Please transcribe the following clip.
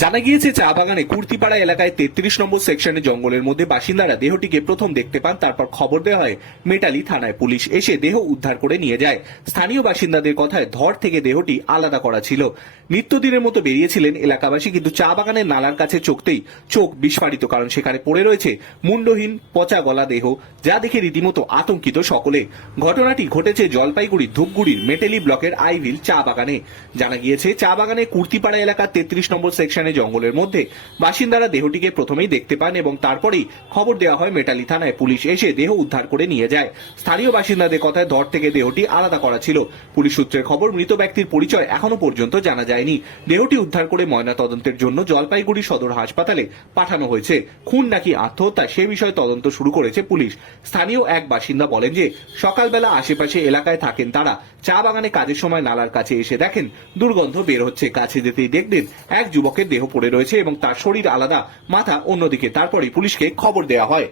জানা গিয়েছে চা বাগানে কুর্তিপাড়া এলাকায় তেত্রিশ নম্বর সেকশনে জঙ্গলের মধ্যে বাসিন্দারা দেহটিকে প্রথম দেখতে পান, তারপর খবর দেওয়া হয়, মেটালি থানায় পুলিশ এসে দেহ উদ্ধার করে নিয়ে যায়। স্থানীয় বাসিন্দাদের কথায় ধর থেকে দেহটি আলাদা করা ছিল। নিত্যদিনের মতো বেরিয়েছিলেন এলাকাবাসী, কিন্তু চা বাগানের নালার কাছে চোখতেই চোখ বিস্ফারিত, কারণ সেখানে পড়ে রয়েছে মুন্ডহীন, পচা গলা দেহ, যা দেখে রীতিমতো আতঙ্কিত সকলে। ঘটনাটি ঘটেছে জলপাইগুড়ি ধূপগুড়ির মেটেলি ব্লকের আইভিল চা বাগানে জানা গিয়েছে চা বাগানে কুর্তিপাড়া এলাকার তেত্রিশ নম্বর সেকশনে জঙ্গলের মধ্যে বাসিন্দারা দেহটিকে প্রথমেই দেখতে পান এবং তারপরেই খবর দেওয়া হয় মেটালি থানায় পুলিশ এসে দেহ উদ্ধার করে নিয়ে যায়। স্থানীয় বাসিন্দাদের কথায় ধর থেকে দেহটি আলাদা করা ছিল। পুলিশ সূত্রের খবর, মৃত ব্যক্তির পরিচয় এখনও পর্যন্ত জানা যায়নি। দেহটি উদ্ধার করে ময়না তদন্তের জন্য জলপাইগুড়ি সদর হাসপাতালে পাঠানো হয়েছে। খুন নাকি আত্মহত্যা সে বিষয়ে তদন্ত শুরু করেছে পুলিশ। স্থানীয় এক বাসিন্দা বলেন যে, সকালবেলা আশেপাশে এলাকায় থাকেন তারা। চা বাগানে কাজের সময় নালার কাছে এসে দেখেন দুর্গন্ধ বের হচ্ছে। কাছে যেতেই দেখলেন এক যুবকের দেহ পড়ে রয়েছে এবং তার শরীর আলাদা মাথা অন্যদিকে তারপরে পুলিশকে খবর দেওয়া হয়।